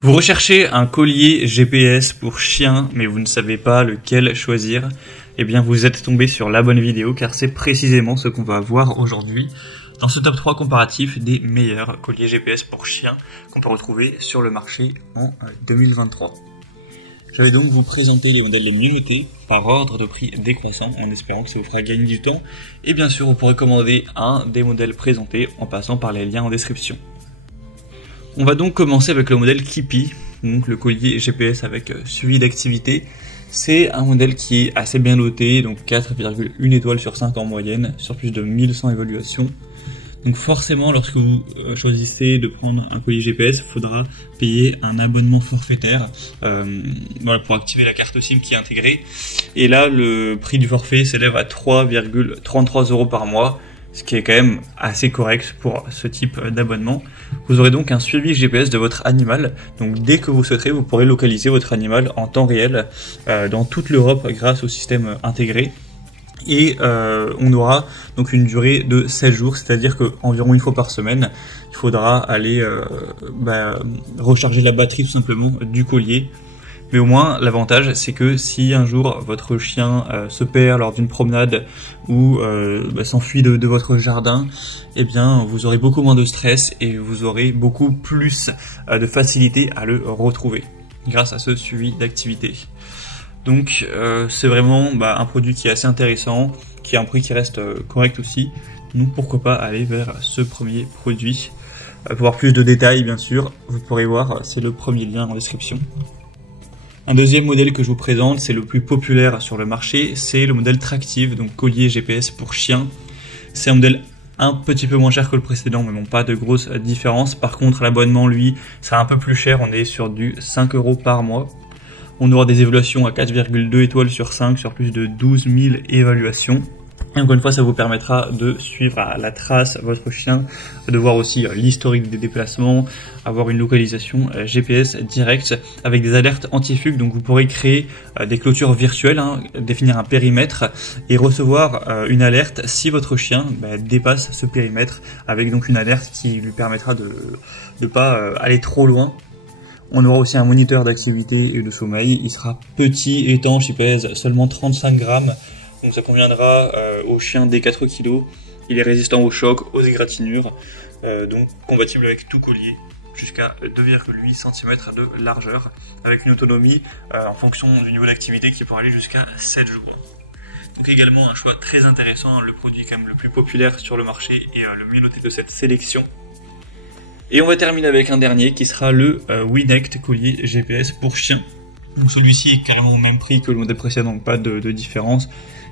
Vous recherchez un collier GPS pour chien, mais vous ne savez pas lequel choisir. Eh bien, vous êtes tombé sur la bonne vidéo, car c'est précisément ce qu'on va voir aujourd'hui dans ce top 3 comparatif des meilleurs colliers GPS pour chien qu'on peut retrouver sur le marché en 2023. Je vais donc vous présenter les modèles les mieux notés par ordre de prix décroissant, en espérant que ça vous fera gagner du temps. Et bien sûr, vous pourrez commander un des modèles présentés en passant par les liens en description. On va donc commencer avec le modèle Keepy, donc le collier GPS avec suivi d'activité. C'est un modèle qui est assez bien noté, donc 4,1 étoiles sur 5 en moyenne, sur plus de 1100 évaluations. Donc forcément, lorsque vous choisissez de prendre un collier GPS, il faudra payer un abonnement forfaitaire pour activer la carte SIM qui est intégrée. Et là, le prix du forfait s'élève à 3,33 € par mois, ce qui est quand même assez correct pour ce type d'abonnement. Vous aurez donc un suivi GPS de votre animal, donc dès que vous souhaiterez, vous pourrez localiser votre animal en temps réel dans toute l'Europe grâce au système intégré. Et on aura donc une durée de 16 jours, c'est-à-dire qu'environ une fois par semaine, il faudra aller recharger la batterie tout simplement du collier. Mais au moins, l'avantage, c'est que si un jour votre chien se perd lors d'une promenade ou s'enfuit de votre jardin, eh bien, vous aurez beaucoup moins de stress et vous aurez beaucoup plus de facilité à le retrouver grâce à ce suivi d'activité. Donc, c'est vraiment un produit qui est assez intéressant, qui a un prix qui reste correct aussi. Donc, pourquoi pas aller vers ce premier produit. Pour voir plus de détails, bien sûr, vous pourrez voir, c'est le premier lien en description. Un deuxième modèle que je vous présente, c'est le plus populaire sur le marché, c'est le modèle Tractive, donc collier GPS pour chien. C'est un modèle un petit peu moins cher que le précédent, mais bon, pas de grosse différence. Par contre, l'abonnement, lui, sera un peu plus cher, on est sur du 5 € par mois. On aura des évaluations à 4,2 étoiles sur 5 sur plus de 12 000 évaluations. Et encore une fois, ça vous permettra de suivre à la trace votre chien, de voir aussi l'historique des déplacements, avoir une localisation GPS directe avec des alertes anti-fugue. Donc vous pourrez créer des clôtures virtuelles, définir un périmètre et recevoir une alerte si votre chien dépasse ce périmètre, avec donc une alerte qui lui permettra de ne pas aller trop loin. On aura aussi un moniteur d'activité et de sommeil. Il sera petit, étanche, il pèse seulement 35 grammes. Donc ça conviendra au chien dès 4 kg. Il est résistant au choc, aux égratignures, donc compatible avec tout collier, jusqu'à 2,8 cm de largeur, avec une autonomie en fonction du niveau d'activité qui pourra aller jusqu'à 7 jours. Donc également un choix très intéressant, le produit quand même le plus populaire sur le marché et le mieux noté de cette sélection. Et on va terminer avec un dernier qui sera le Winect collier GPS pour chien. Donc celui-ci est carrément au même prix que le modèle précédent, donc pas de différence.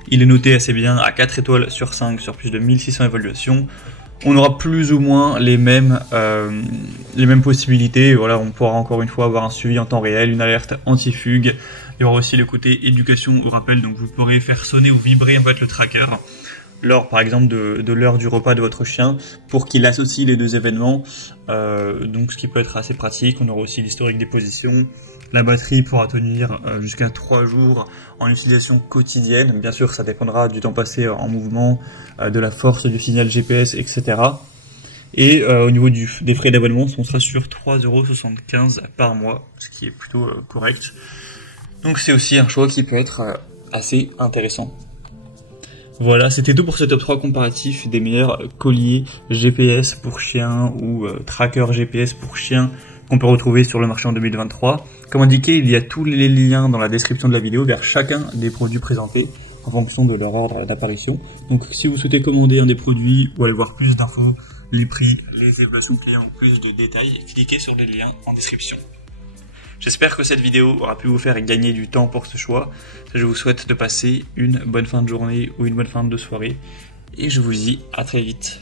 Il est noté assez bien à 4 étoiles sur 5 sur plus de 1600 évaluations. On aura plus ou moins les mêmes possibilités. Voilà, on pourra encore une fois avoir un suivi en temps réel, une alerte anti-fugue. Il y aura aussi le côté éducation au rappel, donc vous pourrez faire sonner ou vibrer en fait le tracker lors par exemple de l'heure du repas de votre chien pour qu'il associe les deux événements, donc ce qui peut être assez pratique. On aura aussi l'historique des positions. La batterie pourra tenir jusqu'à 3 jours en utilisation quotidienne. Bien sûr, ça dépendra du temps passé en mouvement, de la force du signal GPS, etc. Et au niveau des frais d'abonnement, on sera sur 3,75 € par mois, ce qui est plutôt correct. Donc c'est aussi un choix qui peut être assez intéressant. Voilà, c'était tout pour ce top 3 comparatif des meilleurs colliers GPS pour chiens ou tracker GPS pour chiens qu'on peut retrouver sur le marché en 2023. Comme indiqué, il y a tous les liens dans la description de la vidéo vers chacun des produits présentés en fonction de leur ordre d'apparition. Donc si vous souhaitez commander un des produits ou aller voir plus d'infos, les prix, les évaluations clients ou plus de détails, cliquez sur les liens en description. J'espère que cette vidéo aura pu vous faire gagner du temps pour ce choix. Je vous souhaite de passer une bonne fin de journée ou une bonne fin de soirée. Et je vous dis à très vite.